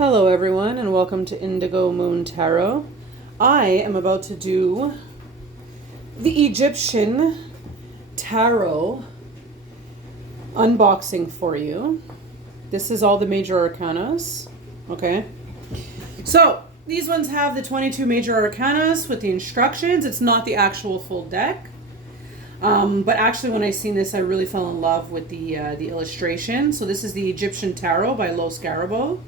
Hello everyone and welcome to Indigo Moon Tarot. I am about to do the Egyptian Tarot unboxing for you. This is all the major arcanas, okay? So, these ones have the 22 major arcanas with the instructions. It's not the actual full deck. But actually when I seen this, I really fell in love with the illustration. So this is the Egyptian Tarot by Los Garabo.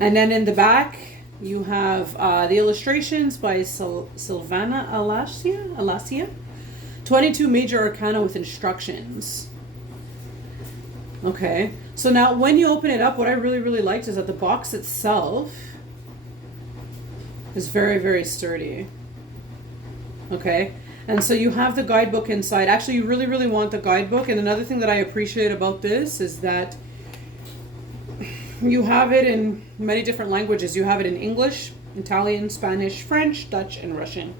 And then in the back, you have the illustrations by Silvana Alasia. 22 major arcana with instructions. Okay, so now when you open it up, what I really liked is that the box itself is very, very sturdy. Okay, and so you have the guidebook inside. Actually, you really want the guidebook. And another thing that I appreciate about this is that you have it in many different languages. You have it in English, Italian, Spanish, French, Dutch, and Russian.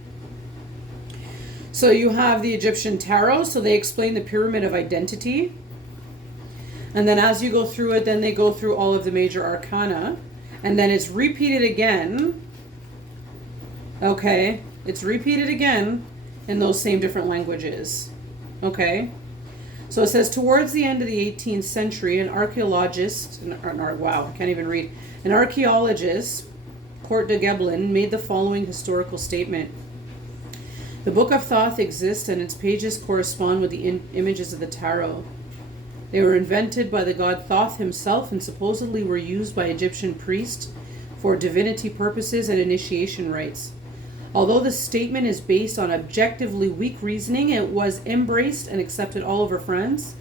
So you have the Egyptian Tarot, so they explain the pyramid of identity. And then as you go through it, then they go through all of the major arcana. And then it's repeated again. Okay, it's repeated again in those same different languages. Okay. So it says, towards the end of the 18th century, an archaeologist, wow, I can't even read. An archaeologist, Court de Gebelin, made the following historical statement. The Book of Thoth exists and its pages correspond with the images of the tarot. They were invented by the god Thoth himself and supposedly were used by Egyptian priests for divinity purposes and initiation rites. Although the statement is based on objectively weak reasoning, it was embraced and accepted all over France,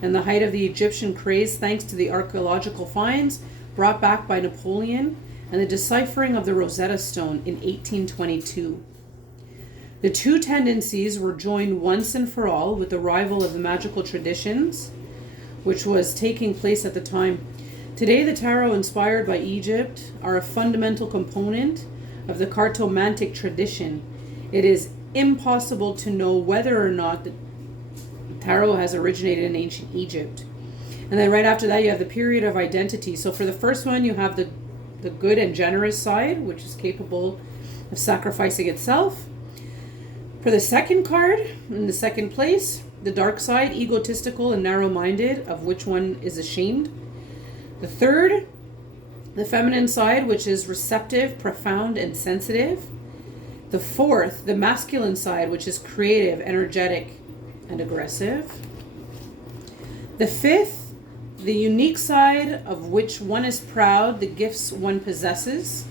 and the height of the Egyptian craze thanks to the archaeological finds brought back by Napoleon and the deciphering of the Rosetta Stone in 1822. The two tendencies were joined once and for all with the revival of the magical traditions, which was taking place at the time. Today, the tarot inspired by Egypt are a fundamental component of the cartomantic tradition. It is impossible to know whether or not the tarot has originated in ancient Egypt. And then right after that, you have the period of identity. So for the first one, you have the good and generous side, which is capable of sacrificing itself. For the second card, in the second place, the dark side, egotistical and narrow-minded, of which one is ashamed. The third, the feminine side, which is receptive, profound, and sensitive. The fourth, the masculine side, which is creative, energetic, and aggressive. The fifth, the unique side, of which one is proud, the gifts one possesses.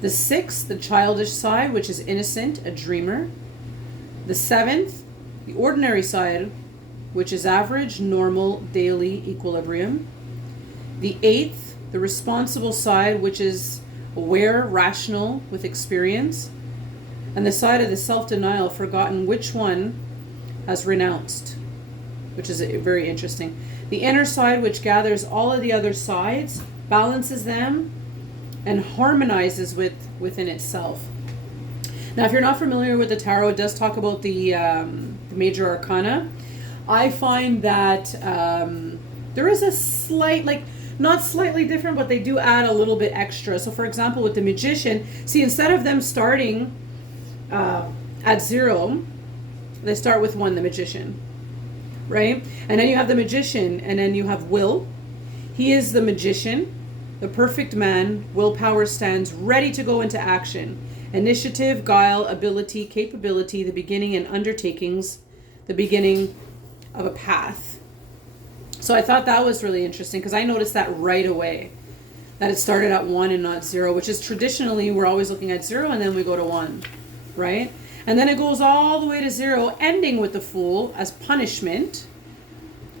The sixth, the childish side, which is innocent, a dreamer. The seventh, the ordinary side, which is average, normal, daily, equilibrium. The eighth, the responsible side, which is aware, rational, with experience. And the side of the self-denial, forgotten which one has renounced, which is very interesting. The inner side, which gathers all of the other sides, balances them, and harmonizes within itself. Now, if you're not familiar with the tarot, it does talk about the major arcana. I find that there is a slight, not slightly different, but they do add a little bit extra. So for example, with the magician, see, instead of them starting at 0, they start with 1, the magician, right? And then you have the magician, and then you have Will. He is the magician, the perfect man. Willpower stands ready to go into action. Initiative, guile, ability, capability, the beginning and undertakings, the beginning of a path. So I thought that was really interesting because I noticed that right away, that it started at 1 and not 0, which is traditionally we're always looking at 0 and then we go to 1, right? And then it goes all the way to 0, ending with the Fool as punishment.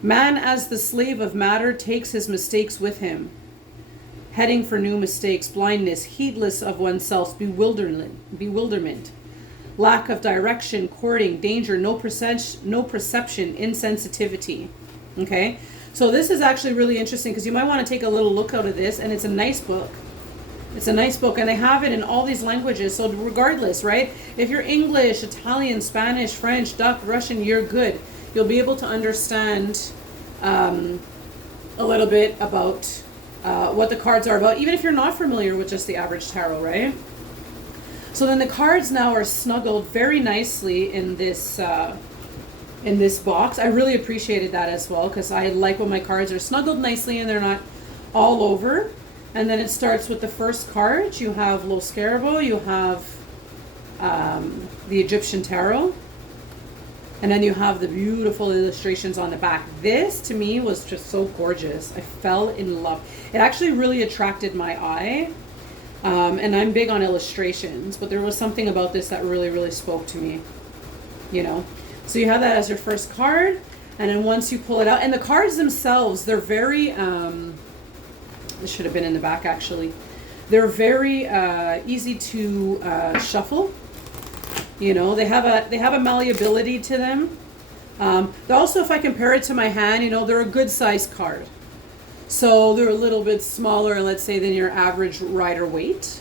Man as the slave of matter takes his mistakes with him, heading for new mistakes, blindness, heedless of oneself, bewilderment, lack of direction, courting, danger, no perception, insensitivity. Okay, so this is actually really interesting because you might want to take a little look out of this, and it's a nice book. It's a nice book, and they have it in all these languages. So regardless, right? If you're English, Italian, Spanish, French, Dutch, Russian, you're good. You'll be able to understand a little bit about what the cards are about, even if you're not familiar with just the average tarot, right? So then the cards now are snuggled very nicely in this box. I really appreciated that as well, because I like when my cards are snuggled nicely and they're not all over. And then it starts with the first card. You have Lo Scarabo, you have the Egyptian Tarot, and then you have the beautiful illustrations on the back. This, to me, was just so gorgeous. I fell in love. It actually really attracted my eye. And I'm big on illustrations, but there was something about this that really, really spoke to me, you know. So you have that as your first card, and then once you pull it out, and the cards themselves, they're very, this should have been in the back actually. They're very easy to shuffle. You know, they have a malleability to them. Also, if I compare it to my hand, you know, they're a good sized card. So they're a little bit smaller, let's say, than your average rider weight.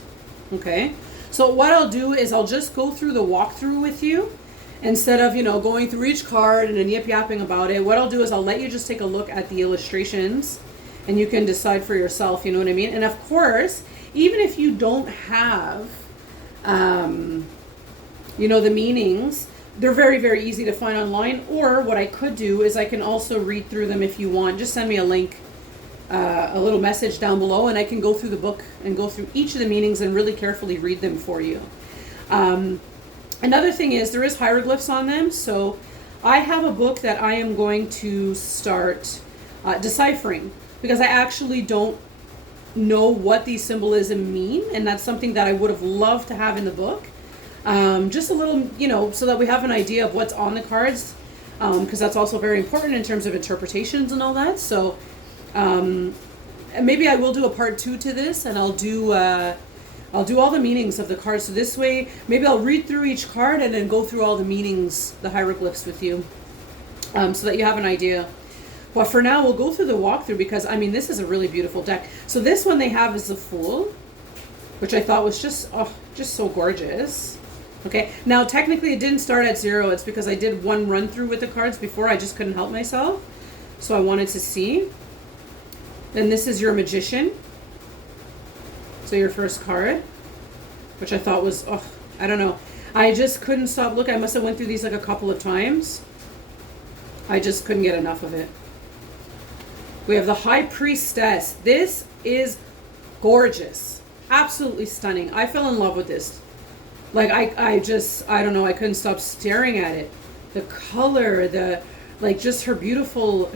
Okay. So what I'll do is I'll just go through the walkthrough with you instead of, you know, going through each card and then yip-yapping about it. What I'll do is I'll let you just take a look at the illustrations and you can decide for yourself, you know what I mean? And of course, even if you don't have, you know, the meanings, they're very, very easy to find online. Or what I could do is I can also read through them if you want. Just send me a link, a little message down below, and I can go through the book and go through each of the meanings and really carefully read them for you. Another thing is there is hieroglyphs on them. So I have a book that I am going to start deciphering, because I actually don't know what these symbolism mean, and that's something that I would have loved to have in the book. Just a little, you know, so that we have an idea of what's on the cards, because that's also very important in terms of interpretations and all that. So maybe I will do a part 2 to this, and I'll do all the meanings of the cards. So this way, maybe I'll read through each card and then go through all the meanings, the hieroglyphs with you, so that you have an idea. But for now, we'll go through the walkthrough, because, I mean, this is a really beautiful deck. So this one they have is the Fool, which I thought was just so gorgeous. Okay, now technically it didn't start at 0. It's because I did one run through with the cards before. I just couldn't help myself. So I wanted to see. Then this is your Magician. So your first card, which I thought was, I don't know. I just couldn't stop looking. I must have went through these like a couple of times. I just couldn't get enough of it. We have the High Priestess. This is gorgeous. Absolutely stunning. I fell in love with this. Like, I don't know, I couldn't stop staring at it. The color, just her beautiful,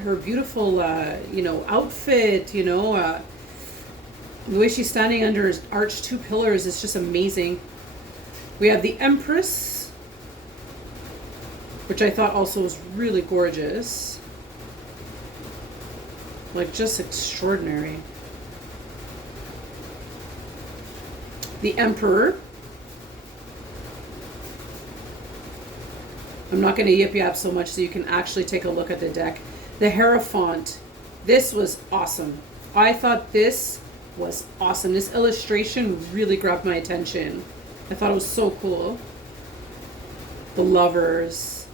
you know, outfit, you know, the way she's standing under arched 2 pillars is just amazing. We have the Empress, which I thought also was really gorgeous. Like, just extraordinary. The Emperor. I'm not going to yip-yap so much so you can actually take a look at the deck. The Hierophant. This was awesome. I thought this was awesome. This illustration really grabbed my attention. I thought it was so cool. The Lovers.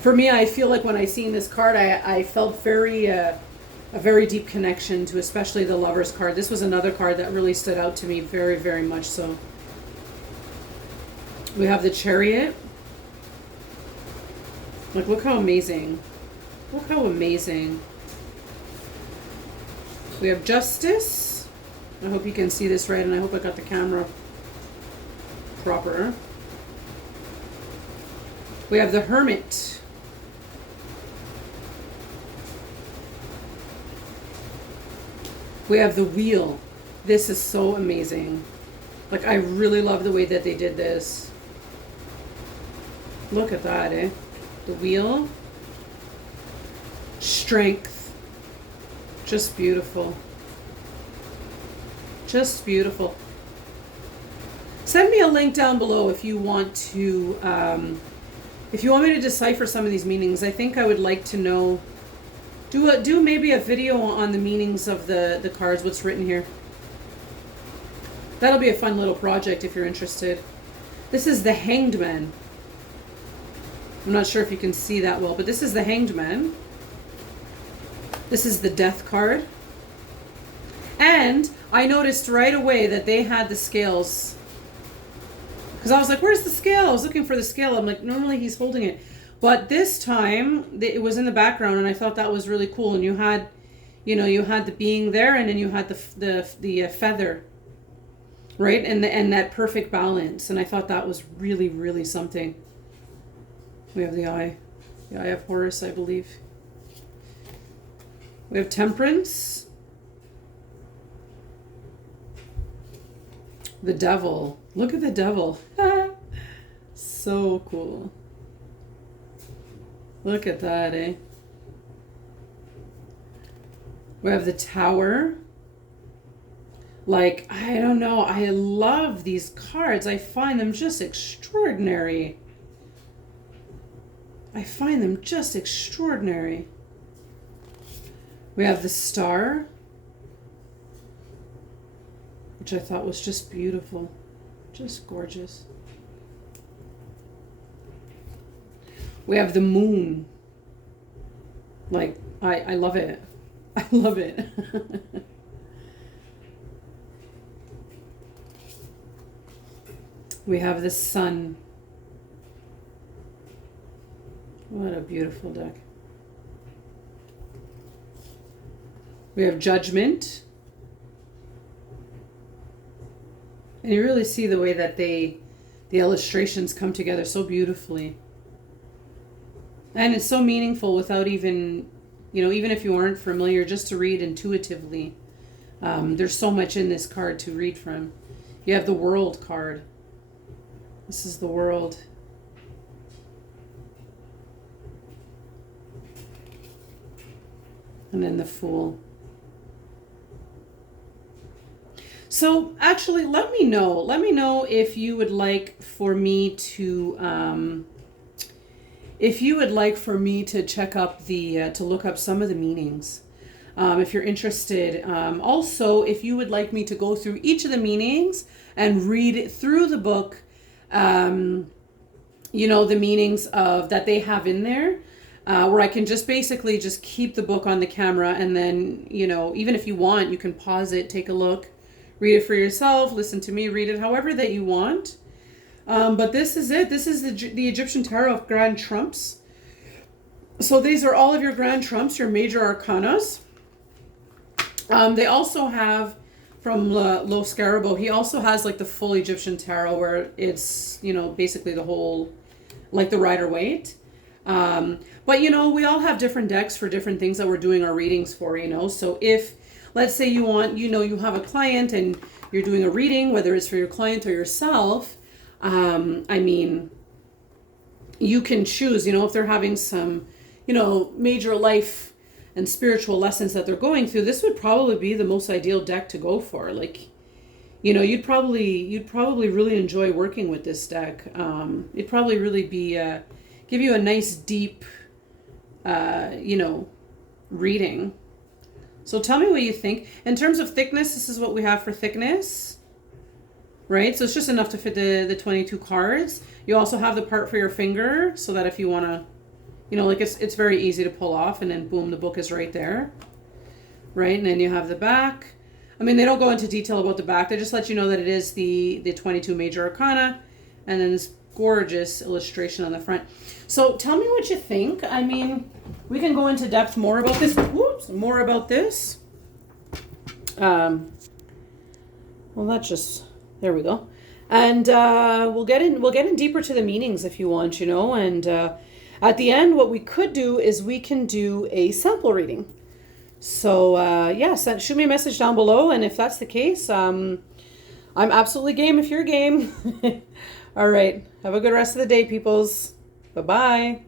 For me, I feel like when I seen this card, I felt a very deep connection to especially the Lovers card. This was another card that really stood out to me very, very much so. We have the Chariot. Like, look how amazing. Look how amazing. We have Justice. I hope you can see this right, and I hope I got the camera proper. We have the Hermit. We have the Wheel. This is so amazing. Like, I really love the way that they did this. Look at that, eh? The Wheel. Strength. Just beautiful. Just beautiful. Send me a link down below if you want to, if you want me to decipher some of these meanings. I think I would like to know. Do maybe a video on the meanings of the cards, what's written here. That'll be a fun little project if you're interested. This is the Hanged Man. I'm not sure if you can see that well, but this is the Hanged Man. This is the Death card. And I noticed right away that they had the scales. Because I was like, where's the scale? I was looking for the scale. I'm like, normally he's holding it. But this time, it was in the background, and I thought that was really cool. And you had the being there, and then you had the feather, right? And that perfect balance. And I thought that was really, really something. We have the eye of Horus, I believe. We have Temperance. The Devil. Look at the Devil. So cool. Look at that, eh? We have the Tower. Like, I don't know. I love these cards. I find them just extraordinary. We have the Star, which I thought was just beautiful. Just gorgeous. We have the Moon. Like, I love it. I love it. We have the Sun. What a beautiful deck. We have Judgment. And you really see the way that the illustrations come together so beautifully. And it's so meaningful without even, even if you aren't familiar, just to read intuitively. There's so much in this card to read from. You have the World card. This is the World. And then the Fool. So actually, let me know if you would like for me to check up to look up some of the meanings, if you're interested. Also, if you would like me to go through each of the meanings and read through the book, the meanings of that they have in there, where I can just basically just keep the book on the camera, and then, even if you want, you can pause it, take a look, read it for yourself, listen to me, read it however that you want. But this is it. This is the Egyptian Tarot of Grand Trumps. So these are all of your Grand Trumps, your major arcanas. They also have, from Lo Scarabo, he also has like the full Egyptian Tarot, where it's, basically the whole, like the Rider-Waite. But, we all have different decks for different things that we're doing our readings for, So if, let's say you want, you have a client and you're doing a reading, whether it's for your client or yourself, you can choose, if they're having some, major life and spiritual lessons that they're going through, this would probably be the most ideal deck to go for. Like, you'd probably really enjoy working with this deck. It'd probably really be, give you a nice deep, reading. So tell me what you think. In terms of thickness, this is what we have for thickness, right? So it's just enough to fit the 22 cards. You also have the part for your finger, so that if you want to, it's very easy to pull off, and then boom, the book is right there, right? And then you have the back. They don't go into detail about the back. They just let you know that it is the 22 major arcana, and then this gorgeous illustration on the front. So tell me what you think. We can go into depth more about this. Well, that's just, there we go. And we'll get in deeper to the meanings if you want, and at the end, what we could do is we can do a sample reading. So shoot me a message down below, and if that's the case, I'm absolutely game if you're game. All right, have a good rest of the day, peoples. Bye-bye.